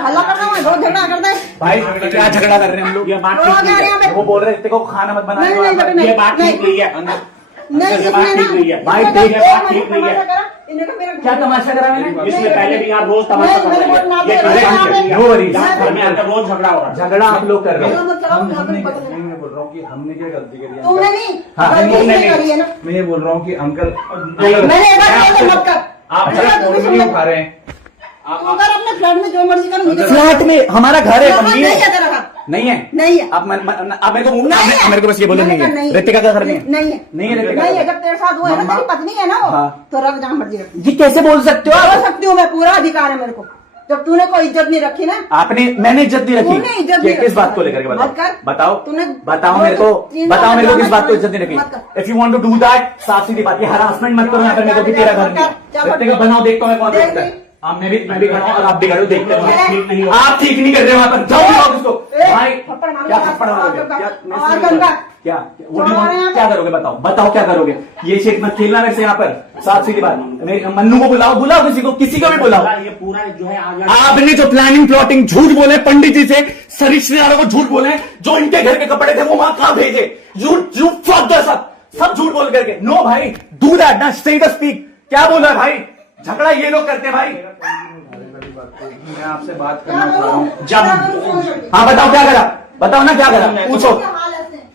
हल्ला करना है, बहुत झगड़ा करता है भाई। क्या झगड़ा कर रहे हैं हम लोग? ये बात ठीक नहीं है। वो बोल रहे थे को खाना मत बनाना। ये बात ठीक नहीं है। नहीं, ये बात ठीक नहीं है। भाई, ये बात ठीक नहीं है। क्या तमाशा करा मैंने? इसमें पहले भी आप रोज तमाशा कर रहे हैं। ये नहीं, करें नो वरीज। घर में आकर रोज झगड़ा हो रहा है। झगड़ा आप लोग कर रहे हो। मैं बोल रहा हूँ कि हमने क्या गलती करी है? तुमने नहीं, हाँ, गलती तुमने इसने नहीं। करी है ना। मैं ये बोल रहा हूँ कि अंकल मैंने एक बार बोला मत कर। आप फोन में नहीं उठा रहे हैं। तू अगर अपने फ्लैट में जो मर्जी कर, मुझे फ्लैट में हमारा घर है, नहीं है तेरा घर, नहीं है, नहीं है, आप मेरे को नहीं है। मेरे को बस ये बोलो, नहीं नहीं है। है। रितिका का घर नहीं है, नहीं है, नहीं है रितिका नहीं है। का जब तेरे साथ हुआ है ना, मम्मा। तेरी पत्नी है ना वो, हाँ। तो रख जहाँ मर्जी रख। जी कैसे बोल सकते हो बोल आप? सकती हूँ मैं, पूरा अधिकार है मेरे को। जब तूने कोई इज्जत नहीं रखी ना, आपने, मैंने इज्जत नहीं तूने रखी। इज्जत नहीं किस रखी। बात को लेकर के मत कर। बताओ, तूने बताओ मेरे को, बताओ मेरे को किस बात को इज्जत नहीं मत रखी। कर। If you want to do that, साफ सीधी बात, ये हरासमेंट मत करो यहाँ पर मेरे को कि तेरा घर नहीं है। रितिका बनाओ, देखता हूँ मैं कौन देखता है। मैं भी बनाऊँ और आप भी करो, देखते हैं। ठीक नहीं हो। आप ठीक नहीं कर रहे हो वहां पर, जाओ बुलाओ उसको। भाई थप्पड़ मारो, क्या थप्पड़ मारोगे? और क्या गंगा। क्या वो क्या करोगे? बताओ बताओ क्या करोगे? ये शेख मत खेलना मेरे से यहाँ पर। साफ सीधी बात, मन्नू को बुलाओ, बुलाओ किसी को भी बुलाओ। ये पूरा जो है आपने जो प्लानिंग प्लॉटिंग झूठ बोले पंडित जी से, रिश्तेदारों को झूठ बोले, जो इनके घर के कपड़े थे वो वहां कहां भेजे, झूठ झूठ सब झूठ बोल करके। नो भाई, डू दैट ना, स्ट्रेट स्पीक। क्या बोला है भाई? झगड़ा ये लोग करते हैं भाई। मैं आपसे बात करना चाह रहा हूँ। जब हाँ बताओ क्या करा, बताओ ना क्या करा, पूछो,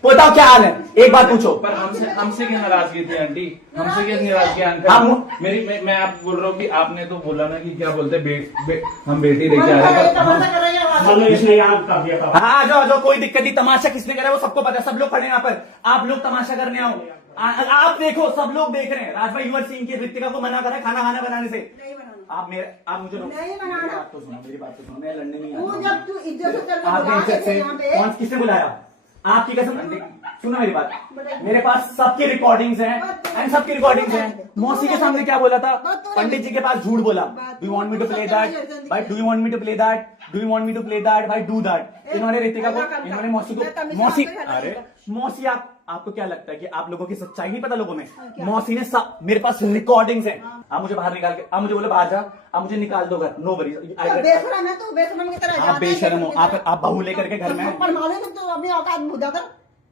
बताओ क्या हाल है, एक बात पूछो। पर हमसे क्या नाराजगी थी आंटी? हमसे क्या नाराजगी अंकल? मैं आप बोल रहा हूँ कि आपने तो बोला ना कि क्या बोलते हम बेटी लेके आ रहे हैं। इसने यहाँ कर दिया था। हाँ, आ जाओ, कोई दिक्कत नहीं। तमाशा किसने करा वो सबको पता है, सब लोग खड़े हैं यहाँ पर। आप लोग तमाशा करने आओ, आप देखो, सब लोग देख रहे हैं। राज भाई यूवर सिंह की रितिका को मना करा है खाना बनाने से। आप मुझे नहीं बनाना। मेरी बात तो सुनो, मेरी बात तो सुनो, मैं लड़ने नहीं तू आता। जब तू इज्जत से तेरे को आपने बुला इज्जत के से यहाँ पे, कौन किसने बुलाया? आपकी कसम, सुनो मेरी बात, मेरे पास सबकी रिकॉर्डिंग्स हैं एंड सबकी रिकॉर्डिंग्स हैं। मौसी के सामने क्या बोला था? पंडित जी के पास झूठ बोला। Do you want me to play that भाई? Do you want me to play that? Do you want me to play that भाई? Do that. इन्होंने रितिका को, इन्होंने मौसी को, मौसी, अरे मौसी, आपको क्या लगता है कि आप लोगों की सच्चाई नहीं पता लोगों में? मौसी ने मेरे पास रिकॉर्डिंग्स हैं। आप मुझे बाहर निकाल के, आप मुझे बोले बाहर जा, आप मुझे निकाल दो घर, नो वरीज। बेशरम है तू, बेशरम की तरह आप बेशरम हो, आप बहू लेकर के घर में। थप्पड़ मारे तो अपनी औकात भूल जाता।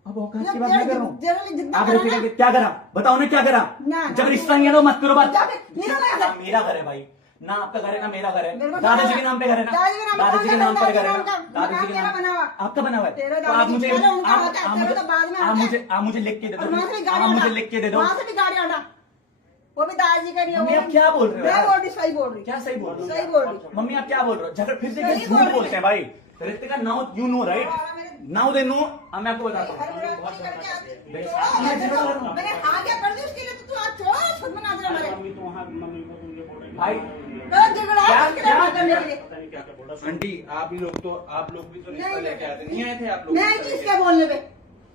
अब औकात की बात नहीं कर रहा हूँ। जितना आप करा रितिका ना, के क्या करा? बताओ ना क्या करा? ना, जब ना, रिश्ता नहीं है तो मत करो बात। मेरा घर है। मेरा घर है भाई, ना आपका घर है ना मेरा घर है। मेरे को दादाजी के नाम पे घर है ना, दादाजी के नाम पे दादाजी के नाम पर घर है ना, दादाजी दादाजी के का नाम बना हुआ। आपका बना हुआ है। तेरा तो आप दादाजी मुझे पहले उनका होता है, तेरा तो बाद में आता है। आप मुझे लिख के दे और वहाँ से भी दो, गाड़ी आप मुझे हटा। लिख के दे दो। वहाँ से भी गाड़ी हटा, वो भी दादाजी का नहीं है। मम्मी आप क्या बोल रहे हो मैं यार? बोल रही, सही बोल रही। क्या सही बोल रहे हो? सही बोल रही। मम्मी आप क्या बोल रहे हो? झगड़ फिर से सही क्या बोल झूठ रही बोलते हैं भाई? Ritika now you know right, now they know. मैं आपको बताता हूँ, मैंने आगे कर दी उसके लिए, तो तू आज छोड़, खुद मना दे हमारे। मम्मी तो वहाँ मम्मी को तुम ये बोल रही भाई रोज झगड़ा है, उसके लिए बात करने के लिए। पता नहीं क्या क्या बोल रहा। आंटी आप लोग भी तो रिश्ता नहीं, लेके आए थे, नहीं आए थे आप लोग? मैं किसके बोलने पे,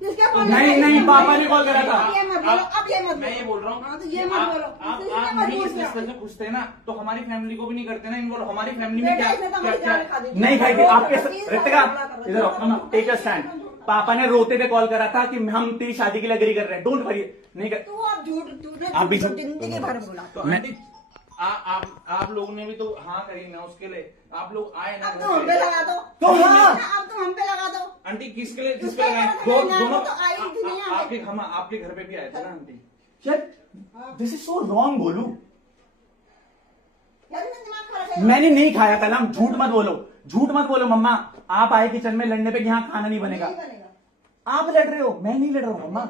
किसके बोलने पे? नहीं, पापा ने कॉल करा था। अब ये मत बोलो, अब ये मत मैं ये बोल रहा हूँ, हाँ, तो ये मत बोलो। आप इसलिए मत नहीं बोल इस रहा। रिश्ते से पूछते ना तो हमारी फैमिली को भी नहीं करते ना इन्वॉल्व। हमारी फैमिली में बेटा, क्या इसने तो क्या हमारी क्या जान खा दी। नहीं खाई थी आपके तीन रितिका, साल का इधर आओ, टेक अ स्टैंड। पापा ने रोते हुए कॉल करा था कि हम तेरी शादी के लिए एग्री कर रहे हैं, डोंट वरी। नहीं कर, तू अब झूठ, तूने आप भी झूठ। जिंदगी भर बोला। तो आंटी आप लोगों ने भी तो हाँ करी ना उसके लिए। आप लोग आए ना अब घर तुम हम पे। पे लगा दो, तो हाँ। अब तुम हम पे लगा दो। आंटी किसके लिए उसका लगाए? घर में दोनों तो आई थी नहीं यहाँ पे। आपके घर पे भी आए थे ना aunty? This is so wrong Golu. यार मैं दिमाग खराब है। मैंने नहीं खाया कलम, झूठ मत बोलो, झूठ मत बोलो। मम्मा आप आए किचन में लड़ने पे, यहाँ खाना नहीं बनेगा। नहीं बनेगा। आप लड़ रहे हो, मैं नहीं लड़ रहा हूँ मम्मा,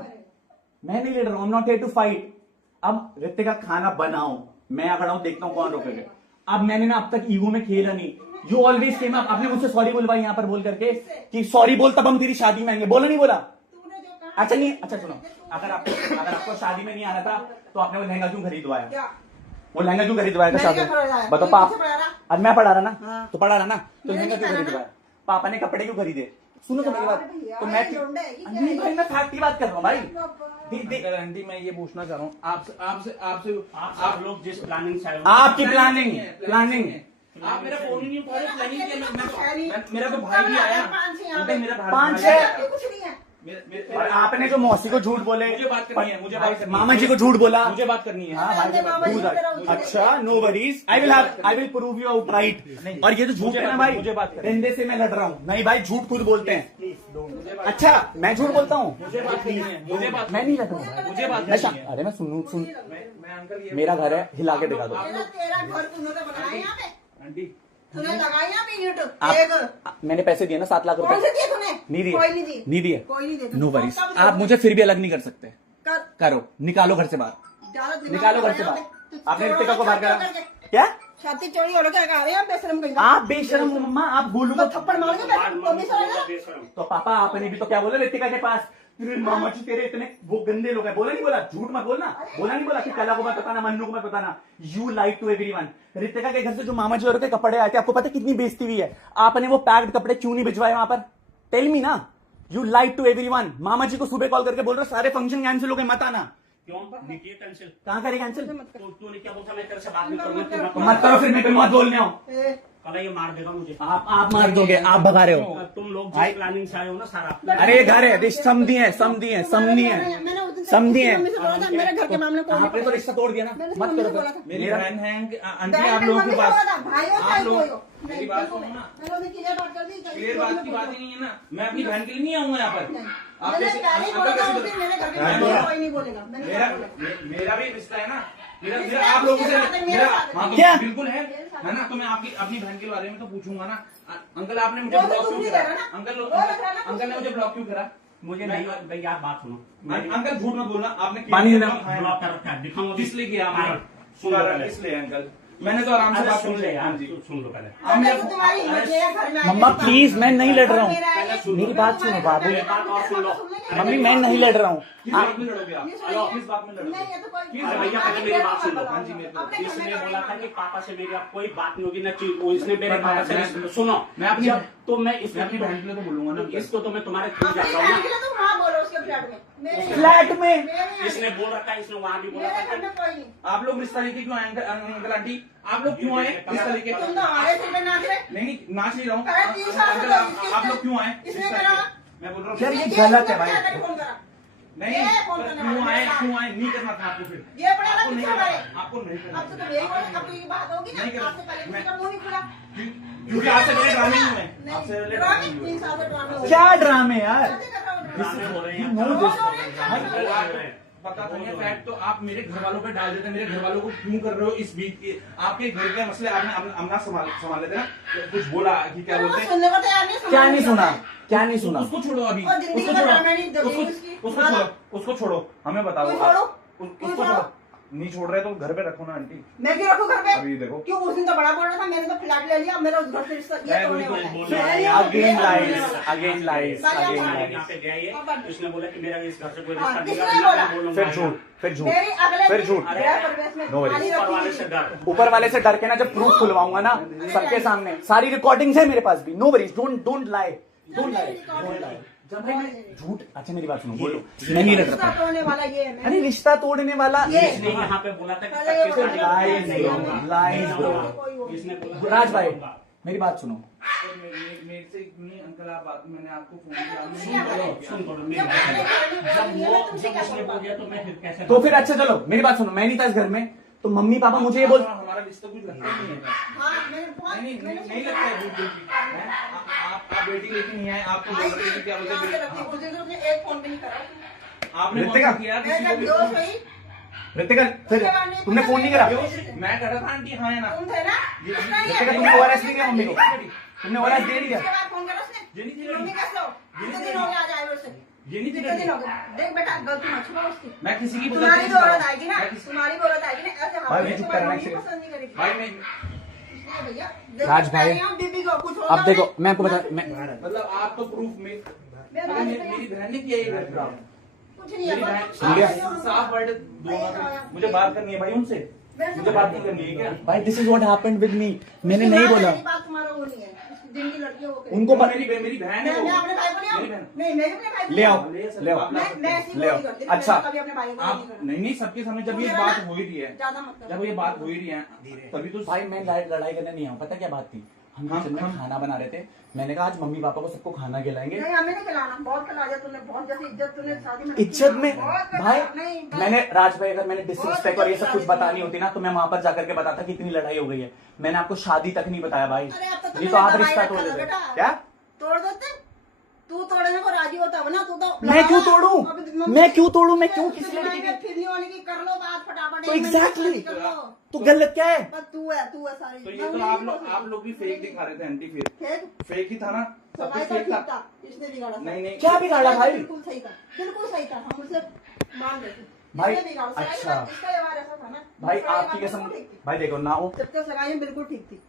मैं नहीं लड़ रहा हूँ। I'm not here to fight। अब रितिका खाना बनाओ, मैं खड़ा हूं, देखता हूँ कौन रोकेगा। अब मैंने ना अब तक ईगो में खेला नहीं। You always came up. आपने मुझसे सॉरी बोलवाई यहाँ पर बोल करके कि सॉरी बोल तब हम तेरी शादी में आएंगे, बोला नहीं बोला? तूने जो कहा। अच्छा नहीं, अच्छा सुनो, अगर आपको शादी में नहीं आना था तो आपने वो लहंगा क्यों खरीदवाया? क्या? वो लहंगा क्यों खरीदवाया था मैंने शादी क्या में? खरीदवाया? बताओ तू पाप, मुझे पढ़ा रहा? आज मैं पढ़ा रहा ना, हाँ। तो पढ़ा रहा ना, तो मैंने लहंगा क्यों नहीं खरीदवाया? पापा ने कपड़े क्यों खरीदे? सुनो तो मेरी बात, यार भैया, तो मैं ये लौंडा है, ये क्या नहीं है? भाई, मैं फैक्ट की बात कर रहा हूँ भाई। अंकल आंटी मैं ये पूछना चाह रहा हूँ आपसे आप लोग जिस प्लानिंग से आए हो, आपकी प्लानिंग आप मेरा फोन ही नहीं उठा रहे, प्लानिंग किया। कुछ है नहीं। मेरा तो भाई भी आया। पाँच छह यहाँ अंकल पे। मेरा भाई पाँच भी छह? आया। कुछ नहीं है। और आपने जो मौसी को झूठ बोले, मुझे बात करनी है, मुझे बात करनी है। मामा जी को झूठ बोला, मुझे बात करनी है। हाँ भाई do that. अच्छा, no worries, I will prove you right. और ये जो झूठ है ना भाई, मुझे बात करनी है। हिंदी से मैं लड़ रहा हूँ। नहीं भाई, झूठ खुद बोलते हैं। अच्छा, मैं झूठ बोलता हूँ? मुझे बात करनी है, मुझे बात मैं नहीं लड़ रहा हूँ। मुझे बात मैं करनी है। अरे मैं सुन, मैं अंकल ये मेरा घर है, हिला के दिखा दो। तेरा घर तूने तो बनाया यहाँ पे, आंटी तूने लगाया यहाँ पे यूट्यूब। मैंने पैसे दिए ना 7 लाख कौन से रुपए, दिए तूने? नहीं दिए, कोई नहीं दिए, नहीं दिए, कोई नहीं दिए। No worries. आप मुझे फिर भी अलग नहीं कर सकते। कर करो, निकालो घर से बाहर, ज्यादा दिमाग निकालो घर से लगाया बाहर। तो आपने चोरों रितिका को का बाहर छाती करा करके। क्या? छाती चोरी हो लगा रहे हैं बेशरम कहीं। आप बेशरम हो मम्मा, आप बोलू तो थप्पड़ मारोगे बेशरम। तो पापा आपने भी तो क्या बोला रितिका के पास, तेरे मामा जी तेरे इतने वो गंदे लोग हैं। बोला नहीं बोला? झूठ मत बोलना। बोला नहीं बोला कि कला को मत बताना, मन्नू को मत बताना। You like to everyone. Ritika के घर से जो मामा जी और के कपड़े आए थे, आपको पता है कितनी बेइज्जती हुई है? आपने वो पैक्ड कपड़े क्यों नहीं भिजवाए वहां पर? टेल मी ना। You like to everyone. मामा जी को सुबह कॉल करके बोल रहे हो सारे फंक्शन कैंसिल हो गए, मत आना। क्यों निकिए कैंसिल? कहाँ करे कैंसिल? तो तूने क्या बोला? मैं तेरे से बात नहीं करूंगा। तो मत करो फिर, मैं पे मत बोलने आओ। कल ये मार देगा मुझे। आप मार दोगे, आप भगा रहे हो। तुम लोग भाई- जिस प्लानिंग से आए हो ना सारा। अरे ये घर है, समझी है, समझी है, समझी है, समझी है। मेरे घर के मामले को आपने तो रिश्ता तोड़ दिया ना, मैंने मत मम्मी करो को बोला फिर। था। मेरी मेरा बहन है आंटी, बहन आप का लोगों मम्मी के को पास बोला था, भाई हो आप चाहे लोग कोई हो। मेरी बात सुनो ना। मैंने उन्हें क्लियर बात कर दी। क्लियर बात की बात ही नहीं है ना। मैं अपनी बहन के लिए नहीं आऊंगा यहाँ पर। आप मैंने कैसे पहले ही अंकल बोला था कैसे उस दिन, मेरे घर के हाँ, मामले बोला। को कोई नहीं बोलेगा। मैंने मेरा क्या बोला? मेरा भी रिश्ता है ना। मेरा रिश्ता मेरा आप लोगों से मेरे साथ है, मेरे मेरा साथ है। हाँ तो क्या? बिल्कुल है ना। तो मैं आपकी अपनी बहन के बारे में तो पूछूंगा ना। अंकल आपने मुझे वो तो ब्लॉक तुम क्यों नहीं करा? कर रहा ना। अंकल वो लग रहा ना अंकल ने मुझे ब्लॉक क्यों करा? मुझे नहीं भाई यार बात सुनो। अंकल झूठ मत बोलना। आपने पानी देना। ब्लॉक कर रखा है, दिखाऊंगा। किस लिए किया आपने? सुन लो कारण पहले। किस लिए अंकल? मैंने तो आराम से अरे बात सुन ले हाँ यार, जी। सुन लो पहले। आप मेरे- तो तुम्हारी हिम्मत नहीं है घर में आके मम्मा बात- प्लीज, मैं नहीं लड़ रहा हूँ। मेरा है, मेरी बात सुनो बाबू। मेरी बात और सुन लो। मम्मी मैं नहीं लड़ रहा हूँ। किस बात में लड़ोगे आप? ये सुनिए। किस बात में लड़ोगे? नहीं, ये तो कोई- अरे भैया पहले मेरी बात सुन लो। हाँ जी, मेरे को- अपने घर में इसने करेंगे बोला था हम। कि पापा से मेरी अब कोई बात नहीं होगी ना चीज। वो इसने मेरे पर पापा मैं- से सुनो। मैं अपनी- जब तो मैं मैं अपनी बहन के लिए तो बोलूंगा ना। इसको तो मैं तुम्हारे थ्रू अपनी जाता हूँ बहन के ना। लिए तुम हाँ बोलो उसके फ्लैट में। मेरे फ्लैट में? मेरे इसने बोल रखा है, इसने वहां भी बोला मेरे था घर में कोई नहीं। आप लोग रिश्ता लेके क्यों आए अंकल आंटी? आप लोग क्यों आए रिश्ता लेके? तुम तो हमारे सिर पे नाच रहे। नहीं नाच नहीं रहा हूँ। अरे 3 साल से अंकल, तो आप लोग क्यों आए? इसने रिश्ता करा। लेके? मैं बोल रहा यार हूँ ये गलत है भाई। फोन करा। नहीं ये फोन पर करने क्यों वाला आए? है। क्यों आए? नहीं करना था आपको फिर। ये पड़ा ना आपको नहीं पीछे हमारे। करना- आपको नहीं करना। अब तो तुम यही बोलो, अब तो ये बात होगी ना। नहीं करना। आपसे पहले मैं- किसी का मुंह नहीं खुला। क्योंकि आपसे पहले ड्रामे ही हुए। नहीं, आपसे पहले ड्रामे, ड्रामे हुए। 3 साल से ड्रामे हो गए। क्या ड्रामे यार? शादी कर रहा हूँ ड्रामे। ड्रामे हो रहे हैं। You know this. अंकल आपको पता नहीं है फैक्ट तो आप मेरे घर वालों पे डाल देते हैं। मेरे घर वालों को क्यों कर रहे हो इस बीच? आपके घर के मसले आपने अपना संभाल लेते ना। कुछ बोला कि क्या अरे वो बोलते हैं? सुनने को तैयार नहीं, क्या नहीं सुना? क्या नहीं सुना? उसको छोड़ो अभी। और जिंदगी उसको में छोड़ो। ड्रामे नहीं, जब उसको छोड़ो। उसको छोड़ो। हमें बताओ तू आप। छोड़ो। उसको तू छोड़ो। छोड़ो। नहीं छोड़ रहे तो घर पे रखो ना आंटी। मैं क्यों रखूं घर पे? अभी देखो। क्यों उस दिन तो बड़ा बोल रहा था, मैंने तो फ्लैट ले लिया, मेरा उस घर से रिश्ता ये मैं तोड़ने बिल्कुल वाला है। बोल रहा हूँ। Again lies, again lies, again यहाँ लाइज। पे गया ये, इसने बोला कि मेरा इस घर से कोई हाँ, रिश्ता नहीं किसने है, बोला? मैं बोलूंगा। फिर झूठ, फिर झूठ, मेरी अगले फिर दिन झूठ। गृह प्रवेश में No worries. थाली ऊपर रखी वाले हुई से थी। डर। ऊपर वाले से डर के ना जब प्रूफ खुलवाऊंगा ना सबके सामने, सारी रिकॉर्डिंग्स है मेरे पास भी। No worries, don't lie, don't lie, don't lie. जब भाई मैं झूठ, अच्छा मेरी बात सुनो, बोलो मैं नहीं लड़ रिश्ता रहा। तोड़ने वाला ये है। अरे रिश्ता तोड़ने वाला ये। इसने यहाँ पे बोला था कि पहले 25 ये तारीख lies, नहीं bro, होगा। lies, नहीं bro. होगा। इसने बोला राज भाई मेरी बात सुनो। मेरे से नहीं अंकल आप बात मैंने आपको फोन किया आपने सुन करो, सुन करो, मेरी जब बात मैंने सुनो। घर में जब बोला, वो तुमसे जब क्या उसने बोल बोल दिया तो मैं फिर कैसे? तो फिर अच्छा चलो मेरी बात सुनो, मैं नहीं था इस घर में तो मम्मी पापा मुझे ये बोल, हमारा रिश्ता कुछ लगता नहीं है। हाँ, मैंने बहुत- नहीं मैंने नहीं लगता है बिल्कुल भी। हैं? आप बेटी लेके नहीं आए। आपको बोल रहे थे कि क्या बोलते यहाँ से हैं? रखी, उस दिन तो उसने एक फोन भी नहीं करा। आपने रितिका, कौन सा किया? मैं किसी को जब भी बेहोश फोन- हुई, रितिका फिर तुमने फोन नहीं करा? मैं कर रहा था आंटी हाँ है ना। तुम थे ना? उसने नहीं रितिका किया। तुमने ओआरएस नहीं दिया मम्मी को? तुमने ओआरएस दे दिया? उसके बाद फोन करा उसने? ये नहीं थी मम्मी लड़ी। कैसे हो? कितने दिन हो गए आज आए हुए से? ये नहीं थी कितने दिन हो लड़ी। गए? देख बेटा, गलती मत छुपा उसकी। मैं किसी की तुम्हारी भी औरत आएगी ना, मैं किसी- तुम्हारी भी औरत आएगी ना, ऐसे भाई, हमें चुप तुम्हारी करना मम्मी चाहिए। पसंद नहीं करेगी। भाई मैं इसलिए भैया, देखो, राज भाई, कह रही हूँ, बीबी को कुछ होगा अब देखो नहीं। मैं आपको बता, मैं मतलब आप तो प्रूफ में मैं अगर राज मेरी भैया, मेरी बहन ने किया ये घर पे। कुछ नहीं है, मेरी बहन बस सुन लिया? साफ वर्ड मुझे बात करनी है भाई उनसे। मुझे बात नहीं करनी है क्या? भाई this is what happened with me. मैंने नहीं बोला मेरी बात तुम्हारा वो नहीं है, जिनकी लड़की है वो करेगी। उनको मेरी बहन है मैं वो। अपने भाई को नहीं आऊँ? मेरी बहन। नहीं, मैं भी अपने भाई को ले नहीं आओ, आऊँ। ले आओ, मैं ऐसी ले आओ। कोई करती नहीं, अच्छा। मैंने कभी अपने भाई को आप नहीं करा। नहीं सबके सामने जब ये तुम जरा बात ना, हो ही रही है, ज्यादा मत करो। जब ये बात हो ही रही है तभी तो भाई मैं लड़ाई करने नहीं आऊँ। पता क्या बात थी, हम किचन में खाना बना रहे थे, मैंने कहा आज मम्मी पापा को सबको खाना खिलाएंगे। नहीं हमें नहीं खिलाना, बहुत खिला दिया तूने, बहुत जैसी इज्जत तूने शादी में इज्जत में बहुत भाई नहीं, मैंने राज भाई, अगर मैंने डिसरिस्पेक्ट और ये सब कुछ बतानी होती ना तो मैं वहां पर जाकर के बताता कि इतनी लड़ाई हो गई है। मैंने आपको शादी तक नहीं बताया भाई, अरे अब तो ये तो आप तुमने रिश्ता दबाई तोड़ रखा था देते। बेटा। क्या तोड़ देते, तू तोड़ने को राजी होता है ना, तू तो मैं क्यों तोड़ूं? मैं क्यों तोड़ूं? मैं क्यों किसी लड़की लड़की के फिरनी होने की कर लो बात फटाफट, तो एक मिनट में एग्जैक्टली शादी कर लो। तो गलत क्या है? बस तू है सारी। तो ये तो आप लोग भी फेक दिखा रहे थे आंटी, फिर फेक ही था ना, सब सगाई कुछ का फेक ठीक था। था, इसने बिगाड़ा था। नहीं नहीं क्या बिगाड़ा भाई? बिल्कुल सही था, बिल्कुल सही था, हम उसे मान लेते। भाई, इसने बिगाड़ा, सगाई अच्छा। का इसका व्यवहार ऐसा था ना, भाई सगाई आपकी का कसम, बिल्कुल ठीक थी। भाई देखो ना हो, जब तक सगाई में बिल्कुल ठीक थी।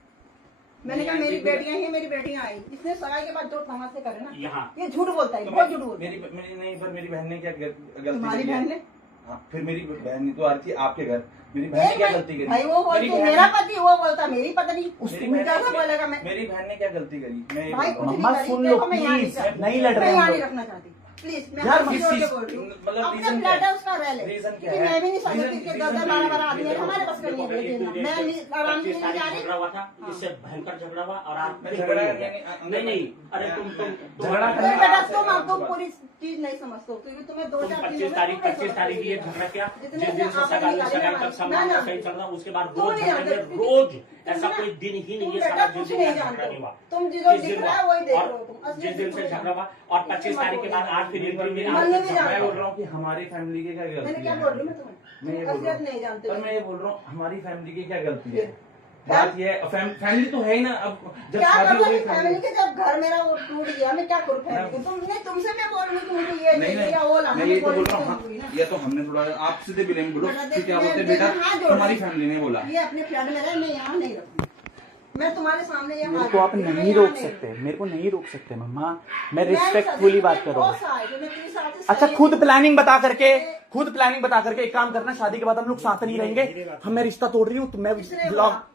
मैंने कहा नहीं, मेरी आंटी, बेटियां ही मेरी बेटियां आई, इसने सगाई के बाद जो तमाशे करे ना, यहाँ ये झूठ बोलता है, तो बहुत झूठ बोलता है। मेरी नहीं, पर मेरी बहन ने क्या गलती तुम्हारी करी है? बहन ने हाँ, फिर मेरी बहन ने तो आ रही थी आपके घर, मेरी बहन ने क्या गलती करी? भाई वो मेरी बोलती बहन- मेरा पति, वो बोलता मेरी पत्नी, मेरी उसको बहन- ज्यादा बोलेगा मैं। मेरी बहन ने क्या गलती करी? मैं ये भाई बोल रहा कुछ हूँ। मम्मा नहीं करी, सुन लो देखो मैं यहाँ प्लीज, नहीं नहीं लड़ रहे मैं हम यहाँ नहीं लोग। रखना चाहती, प्लीज मैं यार, हाथ किस जोड़ के चीज- बोल रही हूँ। मतलब अपना रीजन फ्लैट क्या है है? उसका रह ले, रीजन क्या क्योंकि है? मैं भी नहीं सकती रीजन- कि रीजन 10-12 आदमी है, रीजन- हमारे बस का नहीं है एक देना। दिन मैं आराम से 25 नहीं तारीख जा रही। झगड़ा हुआ था, हाँ। इससे भयंकर झगड़ा हुआ और आप मैं फिर झगड़ा बड़ी हो नहीं- गया। नहीं- नहीं अरे तुम झगड़ा नहीं करने- बेटा, तुम पूरी चीज नहीं समझते हो, क्योंकि तुम्हें 2-4 25 तारीख ये झगड़ा किया, जिस दिन से सगाई तक सामान सही चल रहा, उसके बाद तुम रोज नहीं झगड़े, जानते, रोज तुम ऐसा ना- कोई दिन ही नहीं तुम है बेटा सारा कुछ जिस नहीं दिन जानते झगड़ा हो। नहीं हुआ। तुम जो जिस दिख दिन रहा है वही देख और रहे हो तुम, असली जिस दिन से कुछ झगड़ा हुआ और 25 तारीख के बाद आज फिर इंटरव्यू में मन में भी झगड़ा जानते मैं हो। बोल रहा हूँ कि हमारी फैमिली की क्या मैंने गलती क्या है? बोल रही हूँ मैं तुम्हें, मैं ये तुम बोल रहा असलियत नहीं जानते हूँ, हो। पर मैं ये बोल रहा हूँ हमारी फैमिली की क्या गलती है? क्या? बात ये है, फैमिली तो है ही ना। अब जब क्या शादी हो करना गई है फैमिली के, जब घर मेरा वो टूट गया, मैं क्या करूँ फैमिली को? तुमने तुमसे मैं बोल रही हूँ कि मुझे ये नहीं चाहिए या वो लाना, मैं ये तो बोल बोल रही रहा हूँ हूँ, ना। ये तो हमने थोड़ा आप सीधे भी नहीं बोलो बेटा कि देख, क्या बोलते मैं बेटा हाथ जोड़ तुम्हारी रही हूँ। फैमिली ने बोला। ये अपने फ्लैट में रहे, मैं यहाँ नहीं रखूंगी। मैं तुम्हारे सामने ये मेरे हाथ को आप जोड़ती हूँ, मैं नहीं यहाँ रोक नहीं सकते, मेरे को नहीं रोक सकते मम्मा, मैं मैं रिस्पेक्टफुली बात कर रहा बहुत हूँ। साल से, मैं 30 साल से अच्छा सही खुद हूँ। प्लानिंग बता करके एक काम करना, शादी के बाद हम लोग साथ नहीं रहेंगे, हम मैं रिश्ता तोड़ रही हूँ, तो मैं किसने ब्लॉग बोला?